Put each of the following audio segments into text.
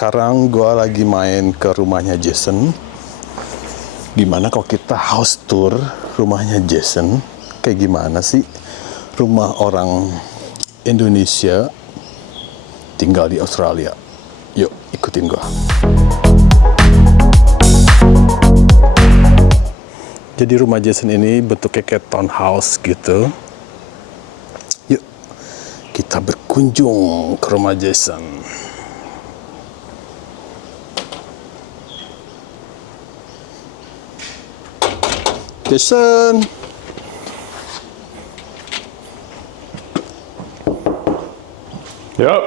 sekarang gue lagi main ke rumahnya Jason. Gimana kalau kita house tour rumahnya Jason? Kayak gimana sih rumah orang Indonesia tinggal di Australia? Yuk, ikutin gue. Jadi rumah Jason ini bentuknya kayak townhouse gitu. Yuk, kita berkunjung ke rumah Jason. Jason. Yup.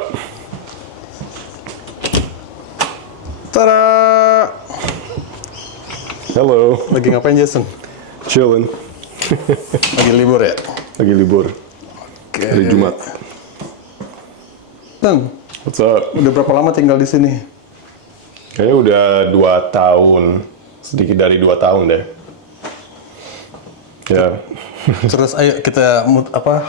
Tada! Hello. Lagi ngapain Jason? Chillin'. Lagi libur ya? Lagi libur. Oke. Hari Jumat. Bang, What's up? udah berapa lama tinggal di sini? Kayaknya udah 2 tahun. Sedikit dari 2 tahun deh. Yeah. Terus ayo kita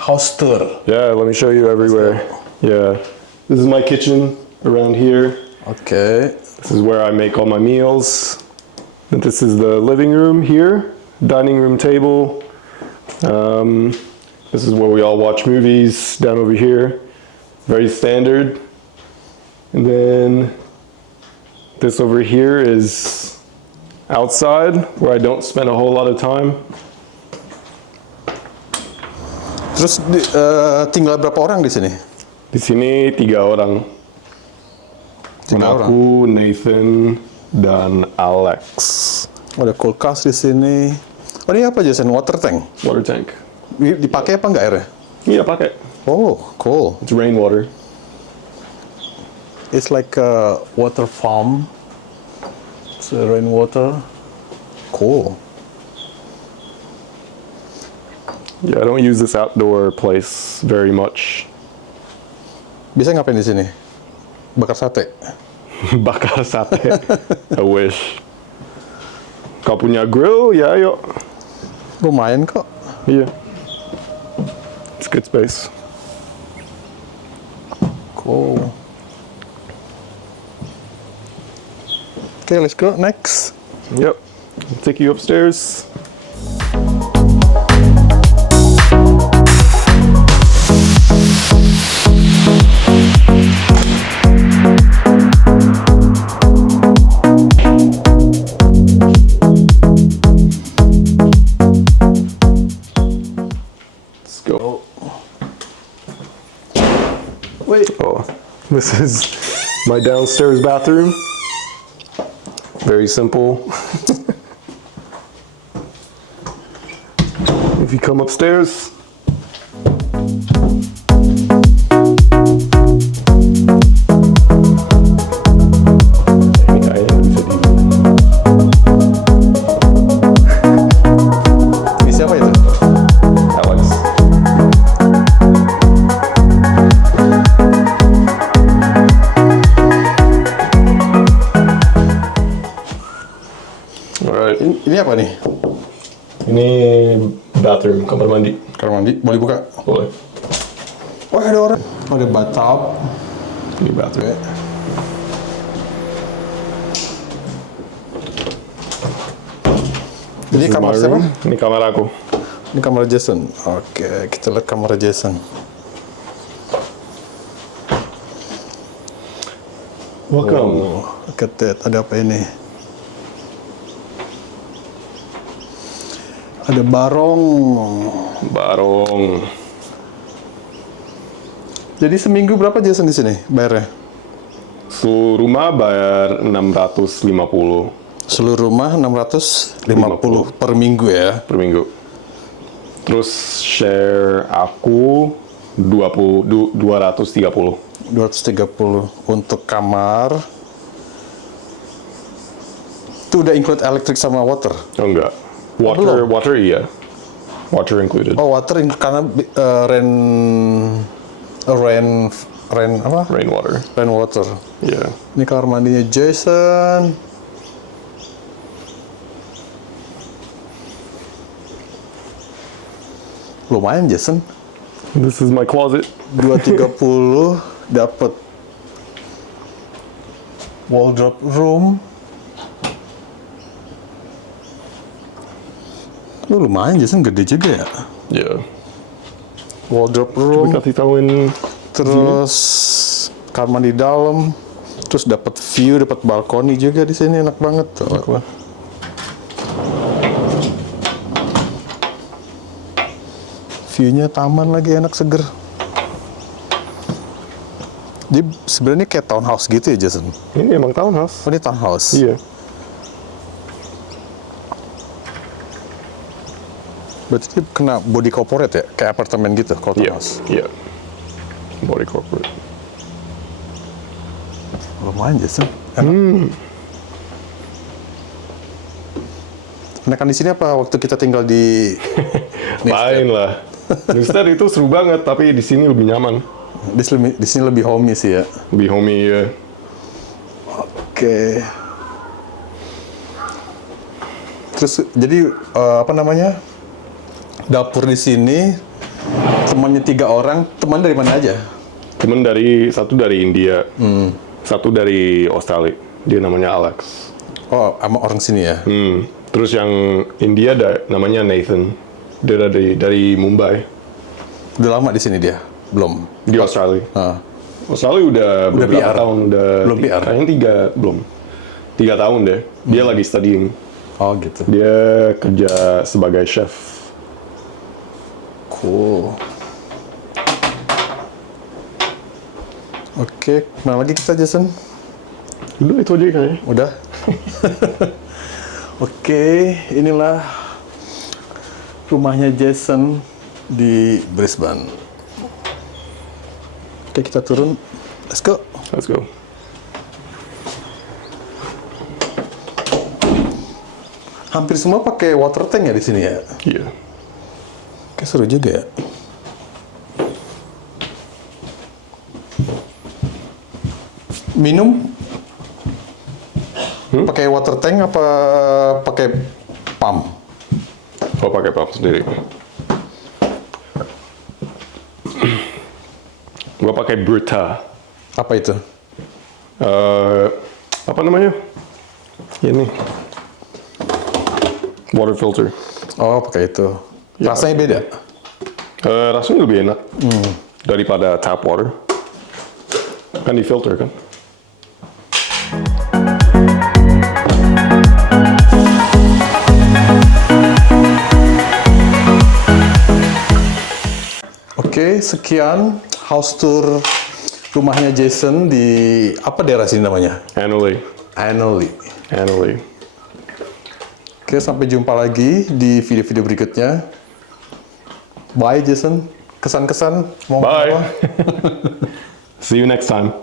house tour. Yeah, let me show you everywhere. Yeah. This is my kitchen around here. Oke. This is where I make all my meals. And this is the living room here. Dining room table. This is where we all watch movies down over here. Very standard. And then this over here is outside where I don't spend a whole lot of time. Terus tinggal berapa orang di sini? Di sini 3 orang. 3 orang. Aku, Nathan, dan Alex. Ada kulkas di sini. Oh, ini apa Jason? Water tank. Water tank. Dipakai apa nggak airnya? Iya, pakai. Oh, cool. It's rainwater. It's like a water farm. It's rainwater. Cool. Yeah, I don't use this outdoor place very much. Bisa ngapain di sini? Bakar sate. Bakar sate. I wish. Kau punya grill? Ya, ayo. Lumayan kok. Iya. It's good space. Cool. Okay, let's go. Next. Yep. I'll take you upstairs. Let's go. Wait. Oh, this is my downstairs bathroom. Very simple. If you come upstairs, Ini siapa itu? Alex. Alright, Ini apa nih? ini bathroom, kamar mandi. Kamar mandi. Boleh buka? Boleh. Oh, ada orang. Oh, ada bathtub. Ini bathroom. Ini kamar My siapa? room. Ini kamar aku. Ini kamar Jason. Oke, kita lihat kamar Jason. Welcome. Oh, ketet. Ada apa ini? Ada barong. Barong. Jadi seminggu berapa Jason di sini bayarnya? Seluruh rumah bayar 650 Seluruh rumah 650 per minggu ya. per minggu. Terus share aku 230. 230 untuk kamar. Itu udah include elektrik sama water. Oh enggak. belum? Water iya. Water included. Oh, water karena rain apa? Rainwater. Rainwater. Iya. Ini kamar mandinya Jason. Lumayan Jason. This is my closet. 230 dapat Wardrobe room. Oh, lumayan Jason, gede juga ya. Ya. Wardrobe Coba room, kasih tahuin. terus kamar di dalam, terus dapat view, dapat balkoni juga di sini, enak banget tuh. View-nya taman lagi, enak, seger. Jadi sebenarnya kayak townhouse gitu ya Jason. Ini emang townhouse. Oh, ini townhouse. Iya. Berarti dia kena body corporate ya, kayak apartemen gitu kalau Iya. townhouse. Iya. Body corporate. Lumayan Jason. Enak. Enakan di sini apa waktu kita tinggal di Lain lah. Newstead itu seru banget, tapi di sini lebih nyaman. di sini lebih homey sih ya. Lebih homey ya. Oke. Terus jadi apa namanya? Dapur di sini temannya 3 orang. Teman dari mana aja? Temen satu dari India, satu dari Australia. Dia namanya Alex. Oh, sama orang sini ya. Terus yang India namanya Nathan. Dia dari Mumbai. Udah lama di sini dia? Belum. Di Australia. Ah. Australia udah beberapa PR? tahun. Belum PR? Kayaknya 3 tahun deh. Dia lagi studying. Oh gitu. Dia kerja sebagai chef. Cool. Oke, kemana lagi kita Jason? Udah itu aja kayaknya. Udah? Oke, inilah rumahnya Jason di Brisbane. Oke, kita turun. Let's go. Let's go. Hampir semua pakai water tank ya di sini ya. Iya. Oke, seru juga ya. Minum pakai water tank apa pakai pump? Oh, pakai pump sendiri. Gua pakai Brita. Apa itu? Apa namanya? Ini. Water filter. Oh, pakai itu. Ya. Rasanya beda. Rasanya lebih enak daripada tap water. Kan di filter kan? Oke, sekian house tour rumahnya Jason di apa daerah sini namanya? Annually. Annually. Oke, sampai jumpa lagi di video-video berikutnya. Bye Jason. Kesan-kesan mau Bye. apa? See you next time.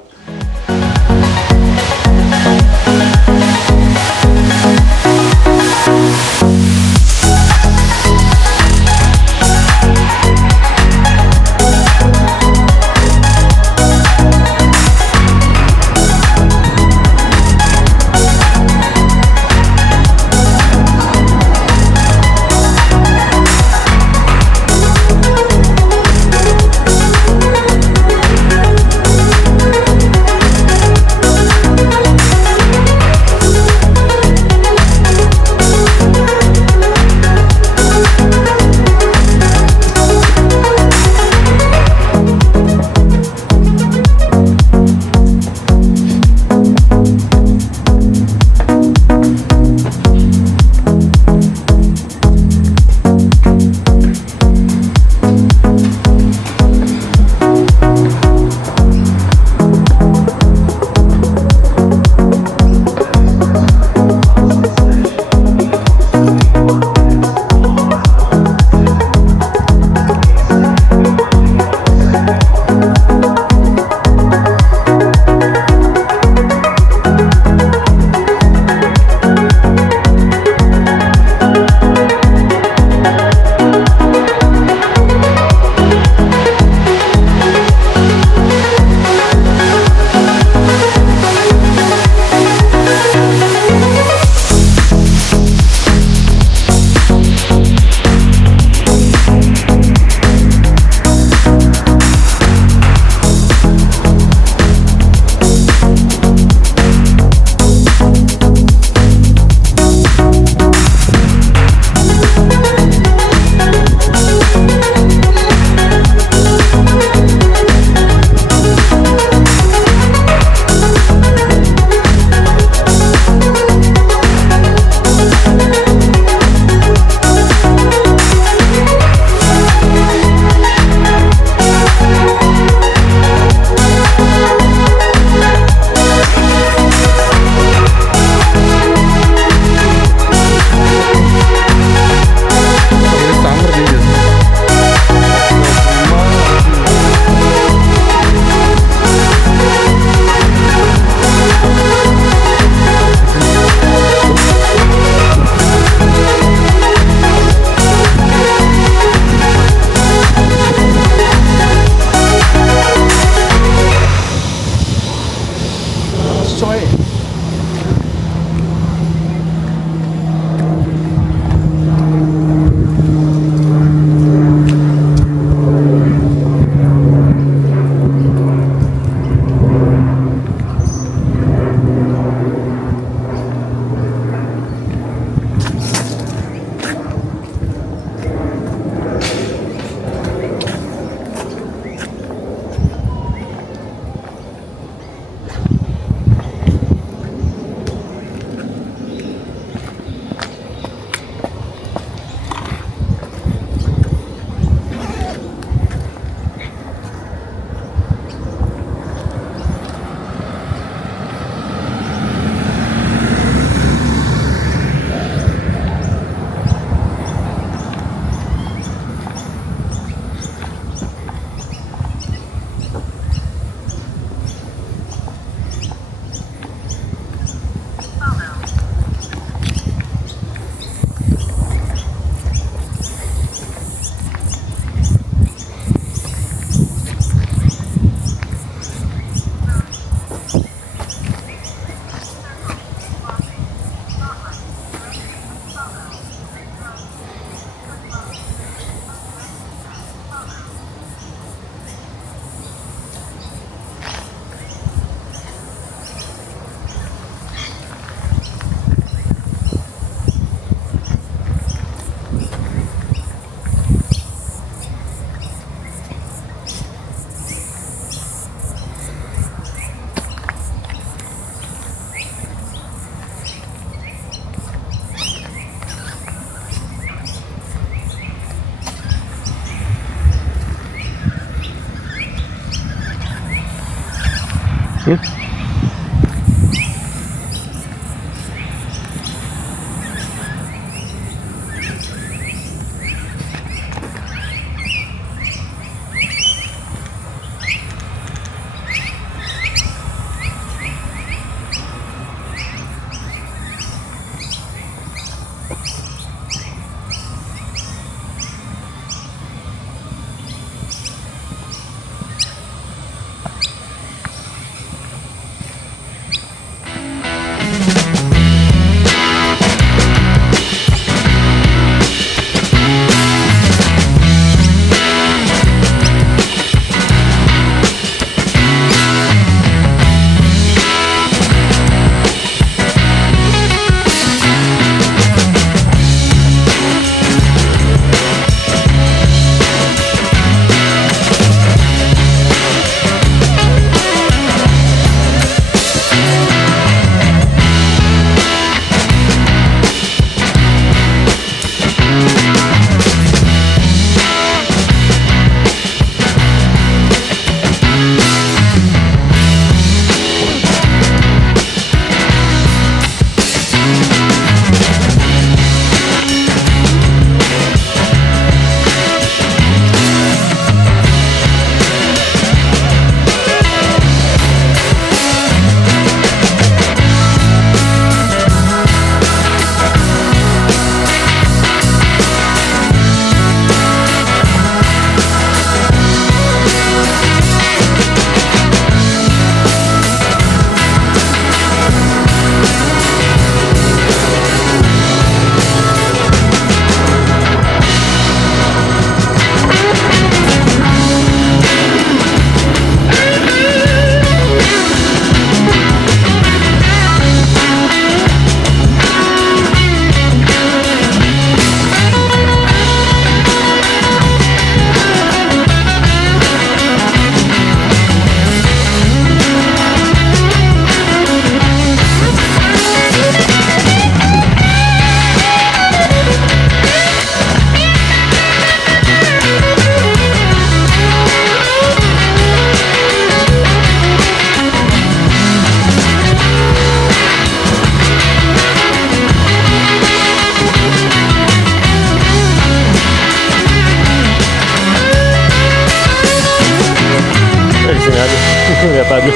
Sini aja, lihat aja.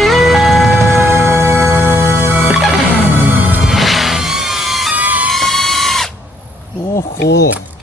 Oh, cool.